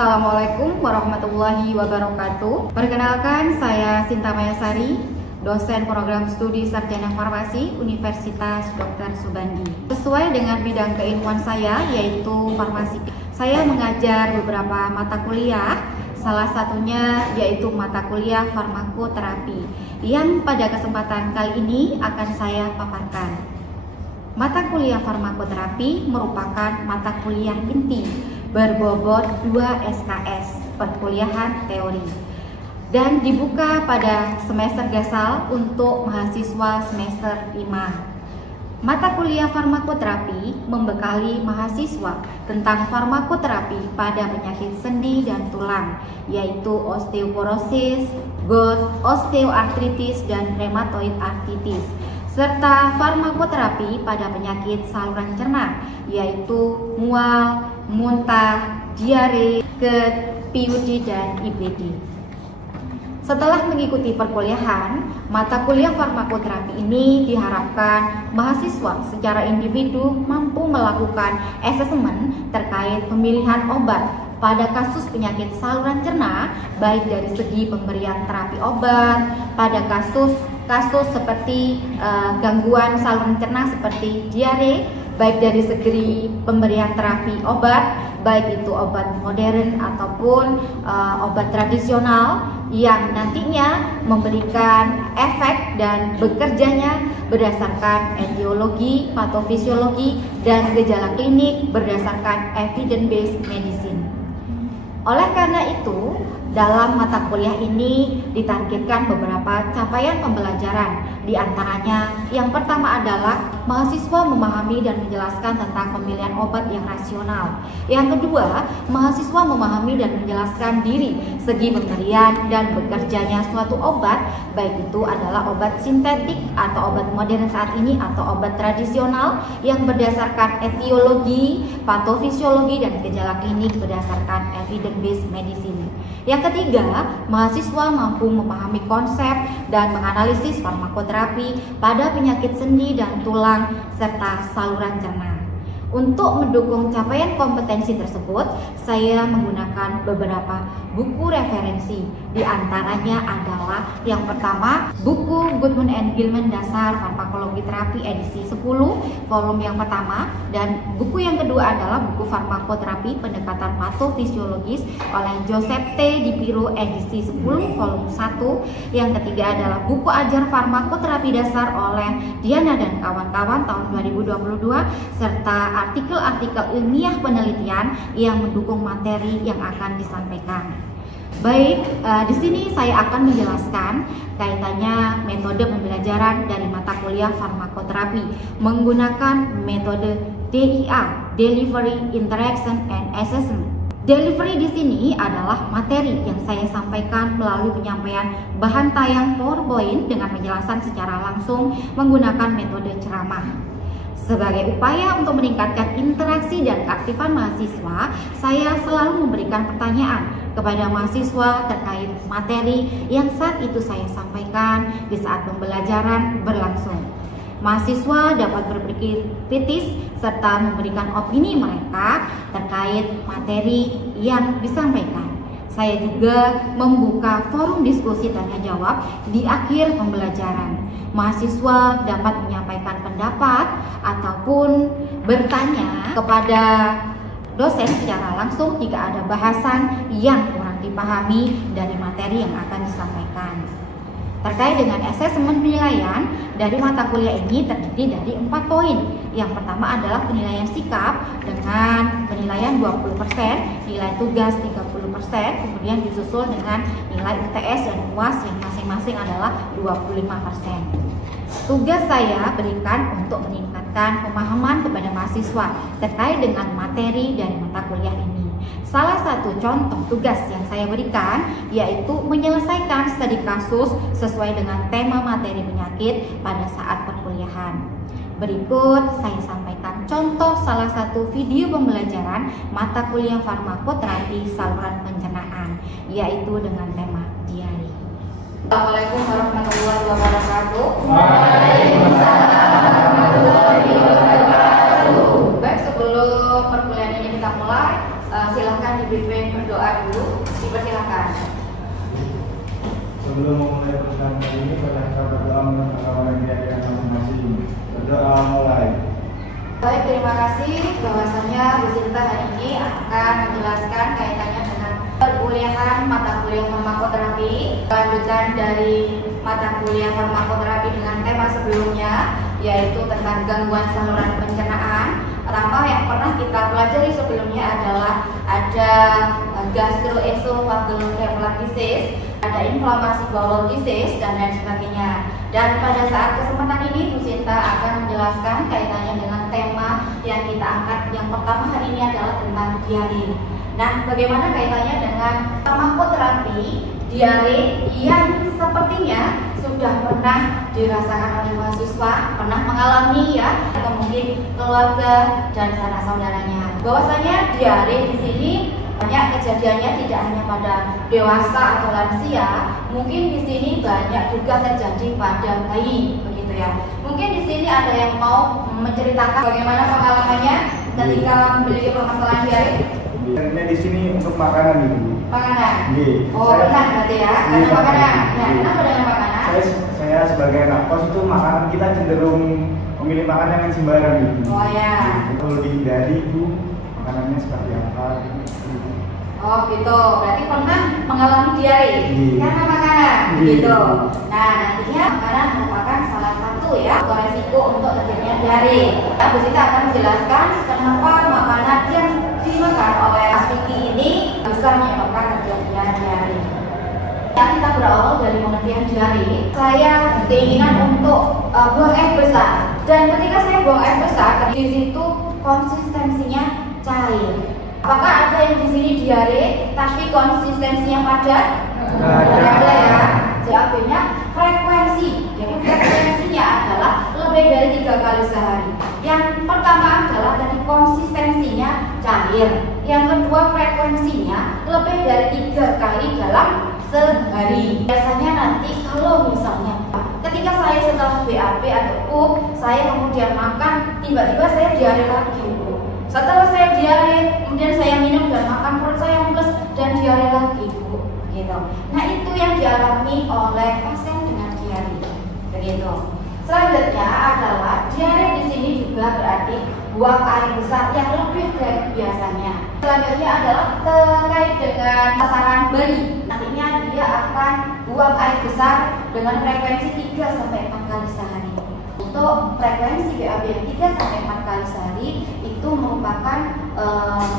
Assalamualaikum warahmatullahi wabarakatuh. Perkenalkan, saya Sinta Mayasari, dosen program studi Sarjana Farmasi Universitas Dr. Subandi. Sesuai dengan bidang keilmuan saya, yaitu farmasi, saya mengajar beberapa mata kuliah, salah satunya yaitu mata kuliah farmakoterapi, yang pada kesempatan kali ini akan saya paparkan. Mata kuliah farmakoterapi merupakan mata kuliah inti berbobot 2 SKS perkuliahan teori dan dibuka pada semester gasal untuk mahasiswa semester 5. Mata kuliah farmakoterapi membekali mahasiswa tentang farmakoterapi pada penyakit sendi dan tulang, yaitu osteoporosis, gout, osteoartritis, dan rheumatoid arthritis, serta farmakoterapi pada penyakit saluran cerna, yaitu mual, muntah, diare, GERD, PUD, dan IBD. Setelah mengikuti perkuliahan, mata kuliah farmakoterapi ini diharapkan mahasiswa secara individu mampu melakukan asesmen terkait pemilihan obat pada kasus penyakit saluran cerna, baik dari segi pemberian terapi obat, pada kasus seperti gangguan saluran cerna seperti diare, baik dari segi pemberian terapi obat, baik itu obat modern ataupun obat tradisional yang nantinya memberikan efek dan bekerjanya berdasarkan etiologi, patofisiologi, dan gejala klinik berdasarkan evidence-based medicine. Oleh karena itu, dalam mata kuliah ini ditargetkan beberapa capaian pembelajaran. Di antaranya, yang pertama adalah mahasiswa memahami dan menjelaskan tentang pemilihan obat yang rasional. Yang kedua, mahasiswa memahami dan menjelaskan diri segi pemberian dan bekerjanya suatu obat, baik itu adalah obat sintetik atau obat modern saat ini atau obat tradisional yang berdasarkan etiologi, patofisiologi, dan gejala klinik berdasarkan evidence-based medicine. Yang ketiga, mahasiswa mampu memahami konsep dan menganalisis farmakoterapi pada penyakit sendi dan tulang serta saluran cerna. Untuk mendukung capaian kompetensi tersebut, saya menggunakan beberapa buku referensi. Di antaranya adalah yang pertama, buku Goodman and Gilman Dasar Farmakologi Terapi edisi 10, volume yang pertama, dan buku yang kedua adalah buku Farmakoterapi Pendekatan Patofisiologis oleh Joseph T. DiPiro edisi 10, volume 1. Yang ketiga adalah buku Ajar Farmakoterapi Dasar oleh Diana dan kawan-kawan tahun 2022, serta artikel-artikel ilmiah penelitian yang mendukung materi yang akan disampaikan. Baik, di sini saya akan menjelaskan kaitannya metode pembelajaran dari mata kuliah farmakoterapi menggunakan metode DIA, Delivery, Interaction, and Assessment. Delivery di sini adalah materi yang saya sampaikan melalui penyampaian bahan tayang PowerPoint dengan penjelasan secara langsung menggunakan metode ceramah. Sebagai upaya untuk meningkatkan interaksi dan keaktifan mahasiswa, saya selalu memberikan pertanyaan kepada mahasiswa terkait materi yang saat itu saya sampaikan di saat pembelajaran berlangsung. Mahasiswa dapat berpikir kritis serta memberikan opini mereka terkait materi yang disampaikan. Saya juga membuka forum diskusi tanya jawab di akhir pembelajaran. Mahasiswa dapat menyampaikan pendapat ataupun bertanya kepada dosen secara langsung jika ada bahasan yang kurang dipahami dari materi yang akan disampaikan. Terkait dengan asesmen penilaian dari mata kuliah ini terdiri dari 4 poin. Yang pertama adalah penilaian sikap dengan penilaian 20%, nilai tugas 30%, kemudian disusul dengan nilai UTS dan UAS yang masing-masing adalah 25%. Tugas saya berikan untuk meningkatkan pemahaman kepada mahasiswa terkait dengan materi dari mata kuliah ini. Salah satu contoh tugas yang saya berikan yaitu menyelesaikan studi kasus sesuai dengan tema materi penyakit pada saat perkuliahan. Berikut saya sampaikan contoh salah satu video pembelajaran mata kuliah farmakoterapi saluran pencernaan, yaitu dengan tema diare. Assalamualaikum warahmatullahi wabarakatuh. Waalaikumsalam warahmatullahi wabarakatuh. Baik, sebelum sebelum perkuliahan ini kita mulai, silahkan dipimpin berdoa dulu. Dipersilakan. Sebelum memulai perkuliahan kali ini, kita berdoa menurut agama yang diajarkan masing-masing. Berdoa mulai. Baik, terima kasih. Bahwasanya Bu Sinta hari ini akan menjelaskan kaitannya dengan perkuliahan mata kuliah farmakoterapi. Lanjutan dari mata kuliah farmakoterapi dengan tema sebelumnya, yaitu tentang gangguan saluran pencernaan. Pertama yang pernah kita pelajari sebelumnya adalah ada gastroesophageal reflux disease, ada inflamasi bowel disease, dan lain sebagainya. Dan pada saat kesempatan ini Bu Sinta akan menjelaskan kaitannya dengan tema yang kita angkat yang pertama hari ini adalah tentang diare. Nah, bagaimana kaitannya dengan farmakoterapi diare yang sepertinya sudah pernah dirasakan oleh mahasiswa, pernah mengalami ya, atau mungkin keluarga dan sanak saudaranya. Bahwasanya diare di sini banyak kejadiannya tidak hanya pada dewasa atau lansia, mungkin di sini banyak juga terjadi pada bayi, begitu ya. Mungkin di sini ada yang mau menceritakan bagaimana pengalamannya ketika memiliki permasalahan diare. Ini di sini untuk makanan nih, Bu. Makanan. Oh, benar berarti ya, karena makanan. Ya, kenapa dengan makanan? Saya sebagai anak kos itu makanan kita cenderung memilih makanan yang sembarang gitu. Oh ya. Itu dihindari, Bu. Makanannya seperti apa? Oh gitu, berarti pernah mengalami diare karena makanan, gitu. Nah, nantinya makanan merupakan salah satu ya resiko untuk terjadinya diare. Bu Sinta akan menjelaskan kenapa makanan yang dimakan oleh Aswiki ini bisa menyebabkan terjadinya diare. Yang kita berawal dari pengertian diare, saya keinginan untuk buang air besar. Dan ketika saya buang air besar, di situ konsistensinya cair. Apakah ada yang di sini diare tapi konsistensinya padat? Tidak ada ya. Jawabnya frekuensi. Jadi frekuensinya adalah lebih dari 3 kali sehari. Yang pertama adalah dari konsistensinya cair. Yang kedua frekuensinya lebih dari 3 kali dalam sehari. Biasanya nanti kalau misalnya ketika saya setelah BAB atau PUP, saya kemudian makan, tiba-tiba saya diare lagi. Setelah saya diare, kemudian saya minum dan makan, perut saya mules dan diare lagi, Bu. Gitu. Nah, itu yang dialami oleh pasien dengan diare. Begitu. Selanjutnya adalah diare di sini juga berarti buang air besar yang lebih dari biasanya. Selanjutnya adalah terkait dengan sasaran bayi. Nantinya dia akan buang air besar dengan frekuensi 3-4 kali sehari. Untuk frekuensi BAB 3-4 kali sehari itu merupakan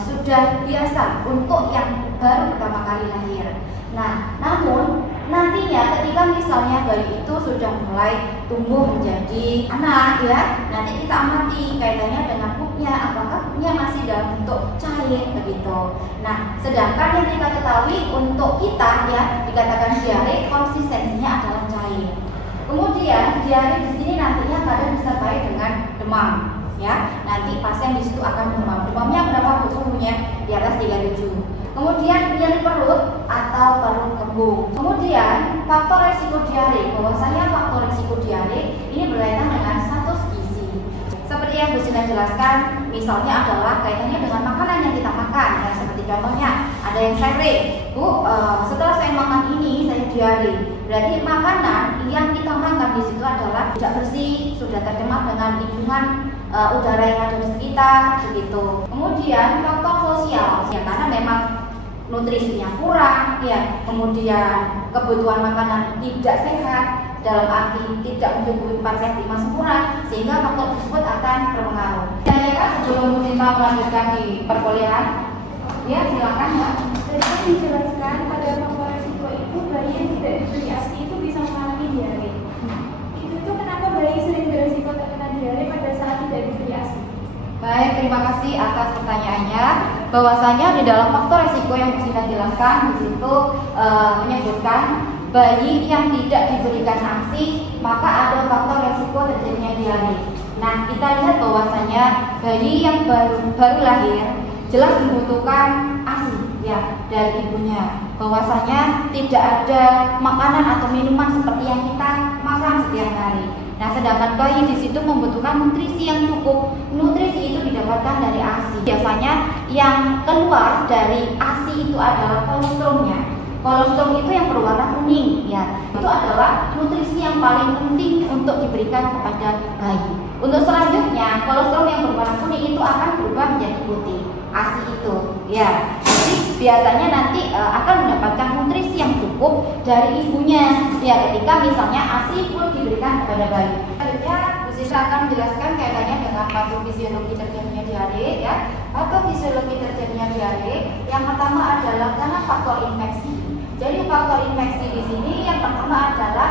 sudah biasa untuk yang baru pertama kali lahir. Nah, namun nantinya ketika misalnya bayi itu sudah mulai tumbuh menjadi anak ya, nanti kita amati kaitannya dengan pupnya, apakah pupnya masih dalam bentuk cair begitu. Nah, sedangkan yang kita ketahui untuk kita ya dikatakan diare konsistensinya adalah cair. Kemudian diare di sini nantinya kadang disertai dengan demam, ya. Nanti pasien di situ akan demam. Demamnya berapa suhunya? Di atas 37. Kemudian nyeri perut atau perut kembung. Kemudian faktor resiko diare. Bahwasanya faktor resiko diare ini berkaitan dengan status gizi. Seperti yang Bu Sinta jelaskan, misalnya adalah kaitannya dengan makanan yang kita makan. Ya, seperti contohnya ada yang sere, Bu, setelah saya makan ini saya diare. Berarti makanan yang kita makan di situ adalah tidak bersih, sudah tercemar dengan lingkungan udara yang ada di sekitar, begitu. Kemudian faktor sosial, ya karena memang nutrisinya kurang, ya. Kemudian kebutuhan makanan tidak sehat, dalam arti tidak mencukupi 4 sehat 5 sempurna, sehingga faktor tersebut akan berpengaruh. Ya kan, sebelum Bu Sinta melanjutkan di perkuliahan, ya silakan ya. Tadi dijelaskan pada faktor resiko itu bayi yang tidak diberi ASI itu bisa mengalami diare. Itu kenapa bayi sering beresiko terkena diare pada saat tidak diberi ASI? Baik, terima kasih atas pertanyaannya. Bahwasanya di dalam faktor resiko yang Bu Sinta jelaskan di situ menyebutkan bayi yang tidak diberikan ASI, maka ada faktor resiko terjadinya diare. Nah, kita lihat bahwasanya bayi yang baru lahir jelas membutuhkan ASI ya dari ibunya. Bahwasanya tidak ada makanan atau minuman seperti yang kita makan setiap hari. Nah, sedangkan bayi di situ membutuhkan nutrisi yang cukup. Nutrisi itu didapatkan dari ASI. Biasanya yang keluar dari ASI itu adalah kolostrumnya. Kolostrum itu yang berwarna kuning, ya. Itu adalah nutrisi yang paling penting untuk diberikan kepada bayi. Untuk selanjutnya, kolostrum yang berwarna kuning itu akan berubah menjadi putih. ASI itu, ya. Jadi biasanya nanti akan mendapatkan nutrisi yang cukup dari ibunya, ya. Ketika misalnya ASI full diberikan kepada bayi. Selanjutnya, Bu Sisra akan menjelaskan kaitannya dengan patofisiologi terjadinya diare, ya. Patofisiologi terjadinya diare yang pertama adalah karena faktor infeksi. Jadi faktor infeksi di sini yang pertama adalah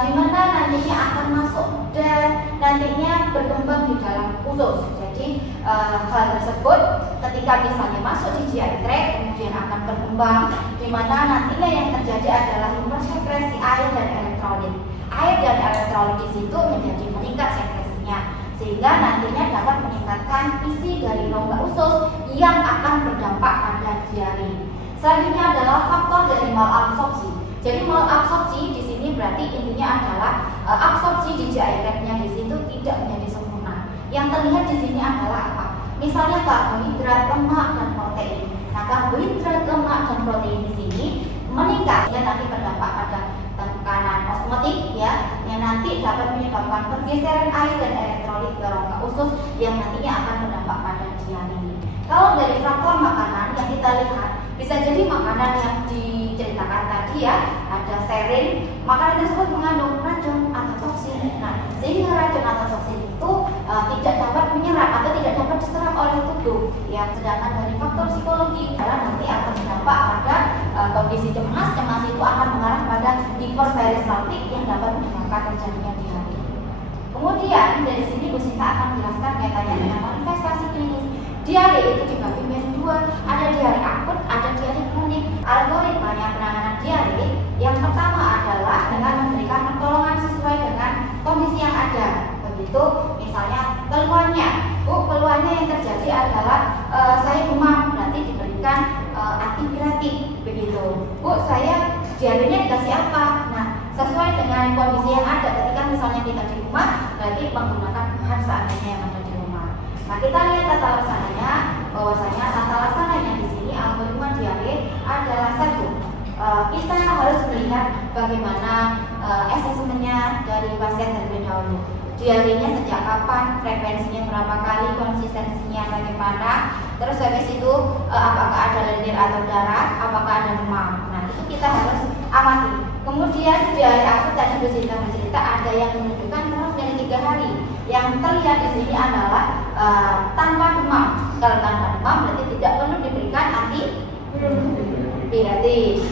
di mana nantinya akan masuk dan nantinya berkembang di dalam usus. Jadi hal tersebut ketika misalnya masuk di GI tract kemudian akan berkembang, di mana nantinya yang terjadi adalah hipersekresi air dan elektrolit. Air dan elektrolit di situ menjadi meningkat sekresinya, sehingga nantinya dapat meningkatkan isi dari rongga usus yang akan berdampak pada diare. Selanjutnya adalah faktor dari malabsorpsi. Jadi malabsorpsi di sini berarti intinya adalah absorpsi di GI tract-nya di situ tidak menjadi sempurna. Yang terlihat di sini adalah apa? Misalnya karbohidrat, lemak, dan protein. Nah, karbohidrat, lemak, dan protein di sini meningkat, ya nanti berdampak pada tekanan osmotik, ya, yang nanti dapat menyebabkan pergeseran air dan elektrolit ke rongga usus yang nantinya akan berdampak pada diare. Kalau dari faktor makanan yang kita lihat, bisa jadi makanan yang diceritakan tadi, ya, ada serin, makanan tersebut mengandung racun atau toksin. Nah, sehingga racun atau toksin itu tidak dapat menyerap atau tidak dapat diserap oleh tubuh. Ya, sedangkan dari faktor psikologi adalah nanti akan berdampak pada kondisi cemas. Cemas itu akan mengarah pada hiperperistaltik yang dapat menyebabkan terjadinya diare. Kemudian dari sini Bu Sinta akan menjelaskan kaitannya dengan manifestasi klinis. Diare itu dibagi menjadi dua, ada diare akut, ada diare kronik. Algoritmanya penanganan diare yang pertama adalah dengan memberikan pertolongan sesuai dengan kondisi yang ada. Begitu, misalnya keluhannya, Bu, keluhannya yang terjadi adalah saya demam, berarti diberikan antipiretik. Begitu, Bu, saya diarenya dikasih apa? Nah, sesuai dengan kondisi yang ada. Ketika misalnya kita di rumah, berarti menggunakan bahan seadanya yang ada di rumah. Nah, kita lihat tata laksananya, bahwasanya tata laksananya di sini algoritma diare adalah satu. Kita harus melihat bagaimana asesmennya dari pasien terlebih dahulu. Diarenya sejak kapan, frekuensinya berapa kali, konsistensinya bagaimana, terus habis itu apakah ada lendir atau darah, apakah ada demam. Nah, itu kita harus amati. Kemudian diare akut tadi Bu Sinta bercerita ada yang menunjukkan kurang dari 3 hari. Yang terlihat di sini adalah tanpa demam. Kalau tanpa demam berarti tidak perlu diberikan antipiretik.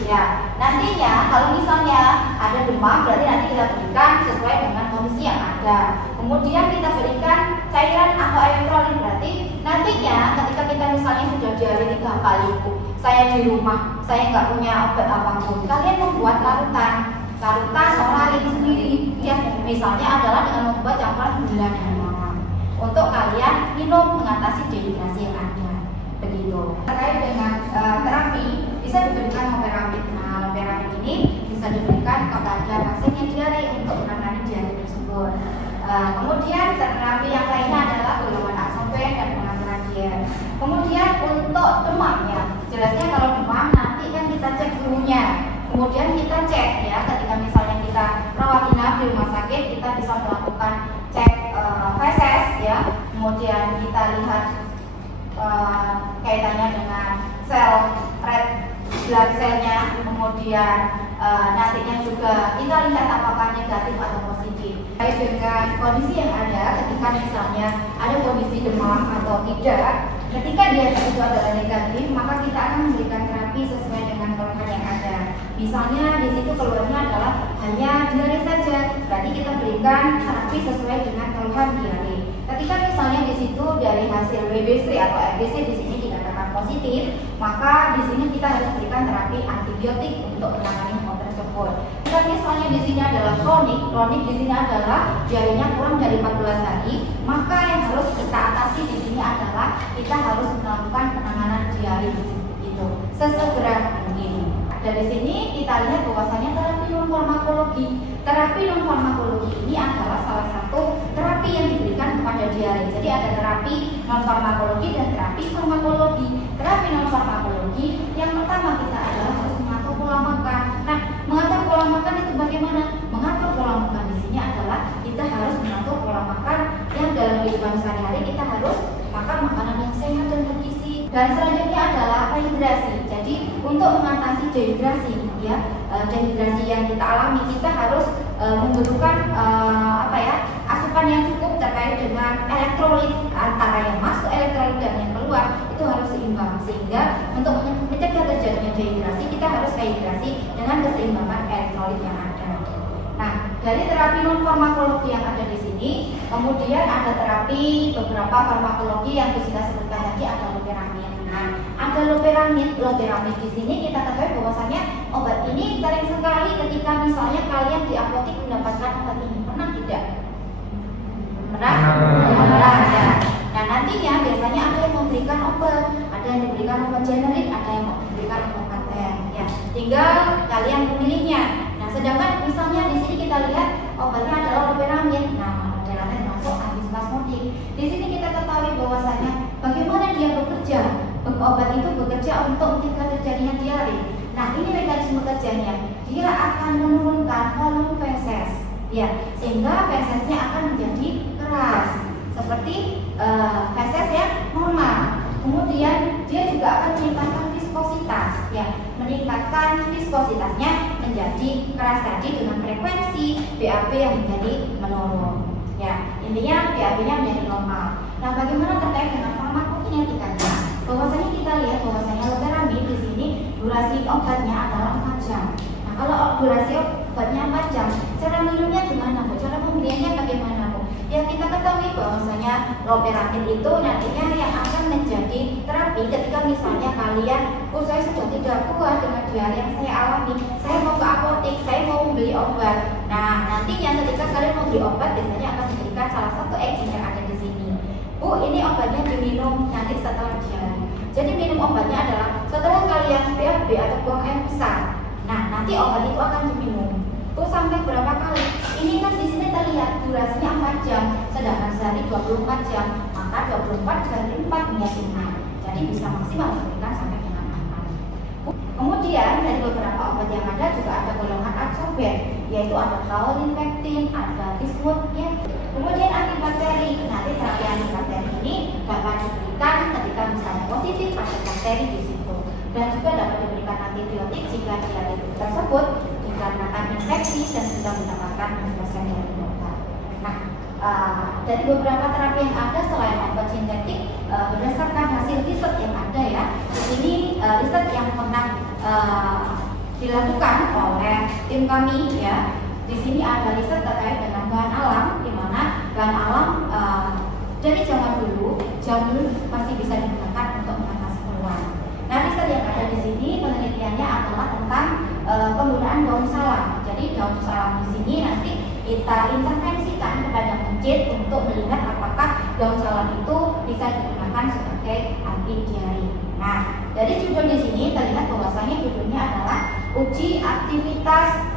Ya, nantinya kalau misalnya ada demam berarti nanti kita berikan sesuai dengan kondisi yang ada. Kemudian kita berikan cairan atau elektrolit, berarti nantinya ketika kita misalnya sudah diare 3 kali, saya di rumah, saya nggak punya obat apapun, kalian membuat larutan oralin sendiri, ya, misalnya adalah dengan membuat campuran gula dan garam untuk kalian minum mengatasi dehidrasi yang ada. Begitu. Terkait dengan terapi bisa diberikan loperamid. Nah, loperamid ini bisa diberikan kepada pasien yang diare untuk menangani diare tersebut. Kemudian terapi yang lainnya adalah golongan aksofen dan pengaturan diet. Kemudian untuk demamnya, jelasnya kalau demam nanti kan kita cek suhunya. Kemudian kita cek, ya, ketika misalnya kita rawat inap di rumah sakit, kita bisa melakukan cek feses, ya. Kemudian kita lihat kaitannya dengan sel red blood cell-nya, kemudian nantinya juga kita lihat apakah negatif atau positif. Baik dengan kondisi yang ada, ketika misalnya ada kondisi demam atau tidak, ketika dia itu adalah negatif, maka kita akan memberikan terapi sesuai dengan keluhan yang ada. Misalnya di situ keluhannya adalah hanya diare saja, berarti kita berikan terapi sesuai dengan keluhan diare. Ketika misalnya di situ dari hasil WBC atau RBC di sini dikatakan positif, maka di sini kita harus berikan terapi antibiotik untuk menangani hal tersebut. Jika misalnya di sini adalah kronik di sini adalah diarenya kurang dari 14 hari, maka yang harus kita atasi di sini adalah kita harus melakukan penanganan diare itu sesegera mungkin. dari sini kita lihat bahwasanya terapi non farmakologi. Terapi non farmakologi ini adalah salah satu terapi yang diberikan kepada diare. Jadi ada terapi non farmakologi dan terapi farmakologi. Terapi non farmakologi yang pertama kita adalah harus mengatur pola makan. Nah, mengatur pola makan itu bagaimana? Mengatur pola makan di sini adalah kita harus mengatur pola makan yang dalam kehidupan sehari-hari kita harus makan makanan yang sehat dan bergizi. Dan selanjutnya adalah rehidrasi. Jadi untuk mengatasi dehidrasi, ya, dehidrasi yang kita alami, kita harus membutuhkan asupan yang cukup terkait dengan elektrolit, antara yang masuk elektrolit dan yang keluar itu harus seimbang, sehingga untuk mencegah terjadinya dehidrasi kita harus rehidrasi dengan keseimbangan elektrolit yang ada. Nah, dari terapi non farmakologi yang ada di sini, kemudian ada terapi beberapa farmakologi yang kita sebutkan tadi, ada loperamid. Nah, ada loperamid di sini kita ketahui bahwasanya obat ini sering sekali ketika misalnya kalian di apotek mendapatkan obat ini, pernah tidak? Pernah ya. Nah, nantinya biasanya ada yang memberikan obat, ada yang diberikan obat generik, ada yang memberikan obat paten. Ya, tinggal kalian memilihnya. Nah, sedangkan misalnya di sini kita lihat obatnya adalah loperamid. Nah, loperamid masuk antispasmodik. Di sini kita ketahui bahwasanya bagaimana dia bekerja. Obat itu bekerja untuk mencegah terjadinya diare. Nah, ini mekanisme kerjanya. Dia akan menurunkan volume feses, ya, sehingga fesesnya akan menjadi keras, seperti feses yang normal. Kemudian dia juga akan meningkatkan viskositas, ya, meningkatkan viskositasnya menjadi keras tadi dengan frekuensi BAB yang menjadi menurun. Ya, intinya BAB-nya menjadi normal. Nah, bagaimana terkait dengan farmakokinetikanya? Bahwasanya kita lihat bahwasanya loperamid di sini durasi obatnya adalah 4 jam. Nah, kalau durasi obatnya 4 jam, cara minumnya gimana, Bu? Cara pembeliannya bagaimana, Bu? Ya, kita ketahui bahwasanya loperamid itu nantinya yang akan menjadi terapi ketika misalnya kalian, saya sudah tidak kuat dengan diare yang saya alami, saya mau ke apotek, saya mau membeli obat. Nah, nantinya ketika kalian mau beli obat, biasanya akan diberikan salah satu agent yang ada di sini. Bu, ini obatnya diminum nanti setelah diare. Jadi minum obatnya adalah setelah kalian BAB atau buang air besar. Nah, nanti obat itu akan diminum. Bu, sampai berapa kali? Ini kan di sini terlihat durasinya 4 jam, sedangkan sehari 24 jam, maka 24 kali 4 menjadi 6. Jadi bisa maksimal diberikan sampai dengan 6 kali. Kemudian dari beberapa obat yang ada juga ada golongan adsorben, yaitu ada kaolin, pektin, ada bismut, ya. Kemudian antibakteri. Nanti terapi antibakteri ini dapat diberikan ketika misalnya positif ada bakteri di situ, dan juga dapat diberikan antibiotik jika diare tersebut dikarenakan infeksi dan sudah mendapatkan penjelasan dari dokter. Nah, dari beberapa terapi yang ada selain obat sintetik, berdasarkan hasil riset yang ada, ya, di sini riset yang pernah dilakukan oleh tim kami, ya. Di sini ada riset terkait dengan bahan alam, di mana bahan alam dari zaman dulu masih bisa digunakan untuk mengatasi keluhan. Nah, riset yang ada di sini penelitiannya adalah tentang penggunaan daun salam. Jadi daun salam di sini nanti kita intervensikan kepada mencit untuk melihat apakah daun salam itu bisa digunakan sebagai anti diare. Nah, dari judul di sini terlihat bahwasanya judulnya adalah uji aktivitas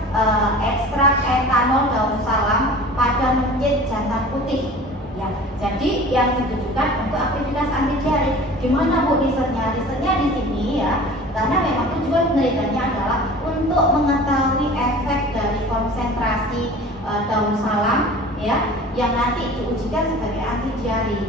ekstrak etanol daun salam pada mencit jantan putih. Ya, jadi yang ditujukan untuk aktivitas anti diare. Gimana, Bu, risetnya? Risetnya di sini, ya, karena memang tujuan penelitiannya adalah untuk mengetahui efek dari konsentrasi daun salam, ya, yang nanti diujikan sebagai anti diare.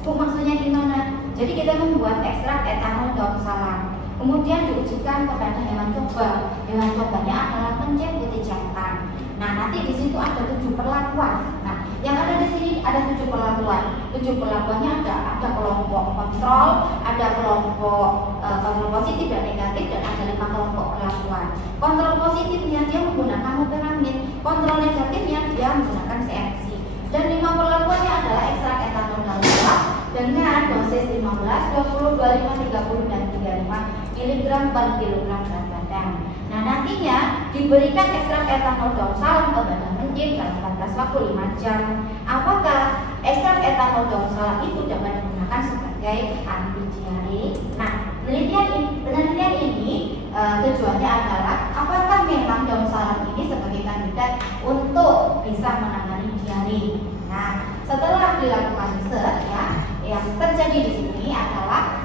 Bu, maksudnya gimana? Jadi kita membuat ekstrak etanol daun salam, kemudian diujikan kepada hewan coba. Hewan cobanya adalah kencing putih jantan. Nah, nanti di situ ada 7 perlakuan. Nah, yang ada di sini ada 7 perlakuan. 7 perlakuannya ada kelompok kontrol, ada kelompok kontrol positif dan negatif, dan ada 5 kelompok perlakuan. Kontrol positifnya dia menggunakan loperamid, kontrol negatifnya dia menggunakan CFC. Dan 5 perlakuannya adalah ekstrak etanol daun salam dengan dosis 15, 20, 25, 30, dan 35 mg per kilogram berat badan. Nah, nantinya diberikan ekstrak etanol daun salam ke badan mencit dalam 14 waktu 5 jam. Apakah ekstrak etanol daun salam itu dapat digunakan sebagai anti diare? Nah, penelitian ini tujuannya adalah sebagai kandidat untuk bisa menangani diare. Nah, setelah dilakukan riset ya, yang terjadi di sini adalah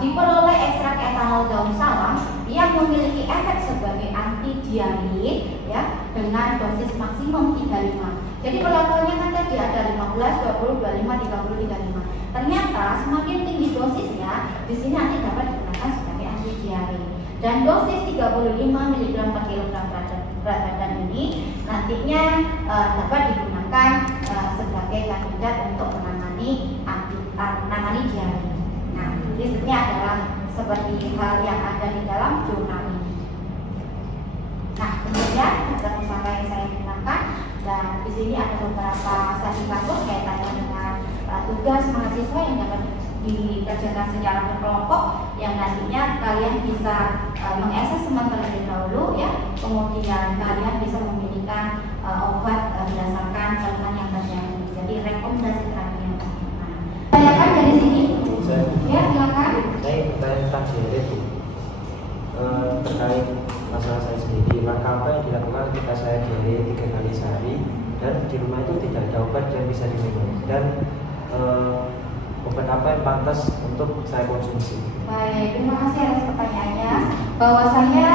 diperoleh ekstrak etanol daun salam yang memiliki efek sebagai anti diare ya dengan dosis maksimum 35. Jadi perlakuannya kan tadi ada 15, 20, 25, 30, 35. Ternyata semakin tinggi dosisnya di sini nanti dapat digunakan sebagai anti diare. Dan dosis 35 mg per kilogram berat badan ini nantinya dapat digunakan sebagai kandidat untuk menangani diare. Nah, risetnya adalah seperti hal yang ada di dalam jurnal ini. Nah, kemudian ada pusaka yang saya gunakan, dan di sini ada beberapa saji kasus kaitannya dengan tugas mahasiswa yang dapat dikerjakan secara berkelompok, yang nantinya kalian bisa mengassessment terlebih dahulu ya, kemudian kalian bisa memilihkan obat berdasarkan keluhan yang terjadi. Jadi rekomendasi terakhir yang terjadi. Tanyakan dari sini. Ya, silakan. Saya bertanya tentang diare terkait masalah saya sendiri. Maka apa yang dilakukan ketika saya diare 3 kali sehari dan di rumah itu tidak ada obat yang bisa diminum, dan obat apa yang pantas untuk saya konsumsi? Baik, terima kasih atas pertanyaannya. Bahwasanya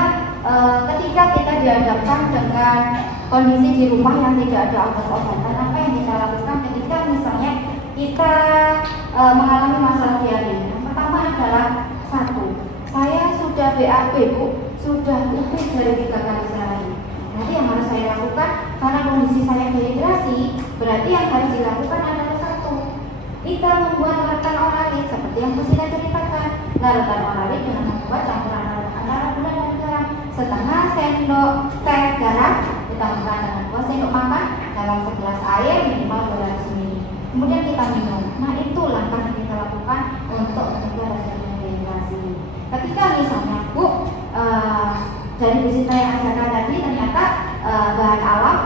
ketika kita dihadapkan dengan kondisi di rumah yang tidak ada obat-obatan, apa yang kita lakukan ketika misalnya kita mengalami masalah diare? Yang pertama adalah saya sudah BAB Bu, sudah upik dari 3 kali sehari. Nanti yang harus saya lakukan, karena kondisi saya dehidrasi, berarti yang harus dilakukan adalah kita membuat larutan oralit seperti yang Busina ceritakan. Larutan oralit dengan membuat campuran antara gula dan garam, setengah sendok teh garam ditambahkan dengan 2 sendok makan dalam segelas air minimal 200 ml. Kemudian kita minum. Nah, itu langkah yang kita lakukan untuk mencegah terjadinya dehidrasi. Ketika misalnya Bu, dari Busina yang ajarkan tadi ternyata bahan alam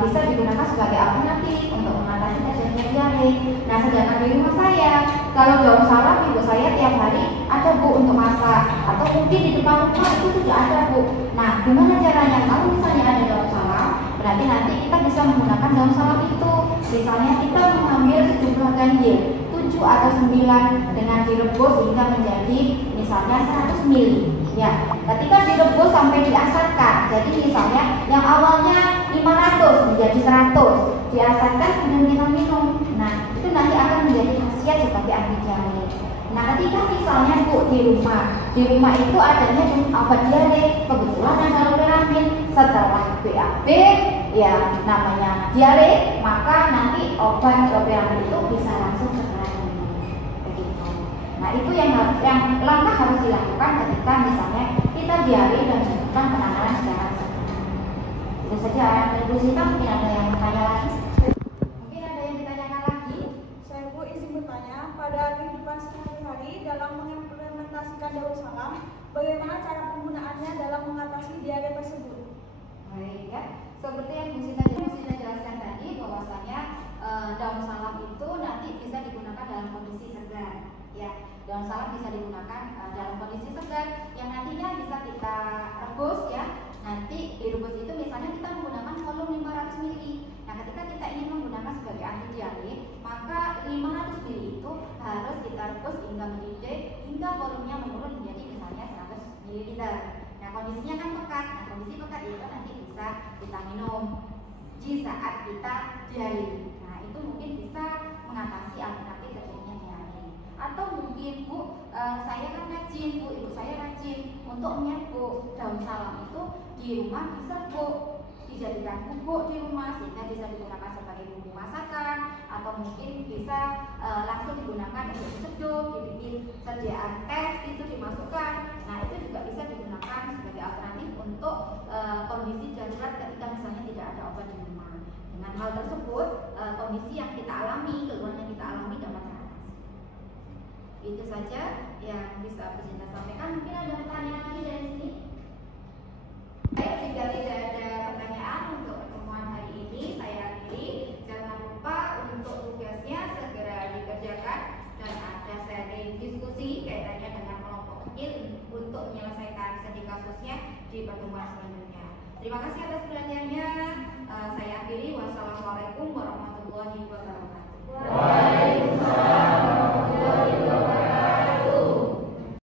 bisa digunakan sebagai alternatif untuk mengatasi terjadinya diare. Nah, sedangkan di rumah saya, kalau daun salam ibu saya tiap hari ada Bu untuk masak, atau mungkin di depan rumah itu sudah ada Bu. Nah, gimana caranya? Kalau misalnya ada daun salam, berarti nanti kita bisa menggunakan daun salam itu. Misalnya kita mengambil sejumlah ganjil 7 atau 9 dengan direbus hingga menjadi misalnya 100 ml. Ya, ketika direbus sampai diasatkan, jadi misalnya yang awalnya 500 menjadi 100, diasatkan kemudian kita minum. Nah, itu nanti akan menjadi khasiat sebagai anti diare. Nah, ketika misalnya Bu di rumah itu adanya obat diare, kebetulan ada loratadin, setelah BAB ya namanya diare, maka nanti obat loratadin itu bisa langsung segera diminum. Begitu. Nah, itu yang langkah harus dilakukan ketika misalnya kita diare dan membutuhkan penanganan secara segera. Itu saja dari Bu Sita. Mungkin ada yang bertanya lagi? Mungkin ada yang ditanyakan lagi? Saya Bu izin bertanya, pada kehidupan sehari-hari dalam mengimplementasikan daun salam, bagaimana cara penggunaannya dalam mengatasi diare tersebut? Baik ya, seperti yang Bu Sita jelaskan tadi, bahwasanya daun salam itu nanti bisa digunakan dalam kondisi segar. Ya, daun salam bisa digunakan dalam kondisi segar yang nantinya bisa kita rebus ya. Nanti direbus itu misalnya kita menggunakan volume 500 ml. Nah, ketika kita ingin menggunakan sebagai anti diare, maka 500 ml itu harus kita rebus hingga mendidih hingga volumenya menurun menjadi misalnya 100 ml. Nah, kondisinya kan pekat. Nah, kondisi pekat itu nanti bisa kita minum di saat kita diare. Nah, itu mungkin bisa mengatasi alternatif terjadinya diare. Atau mungkin Bu, saya kan rajin Bu, ibu saya rajin untuk menyerbuk daun salam itu di rumah diserbuk, dijadikan bubuk di rumah sehingga bisa digunakan sebagai bumbu masakan, atau mungkin bisa langsung digunakan untuk diseduh, dibikin sediaan teh itu dimasukkan. Nah, itu juga bisa digunakan sebagai alternatif untuk kondisi darurat ketika misalnya tidak ada obat di rumah. Dengan hal tersebut, kondisi yang kita alami, keluhan yang kita alami dapat teratasi. Itu saja yang bisa Bu Sinta sampaikan. Mungkin ada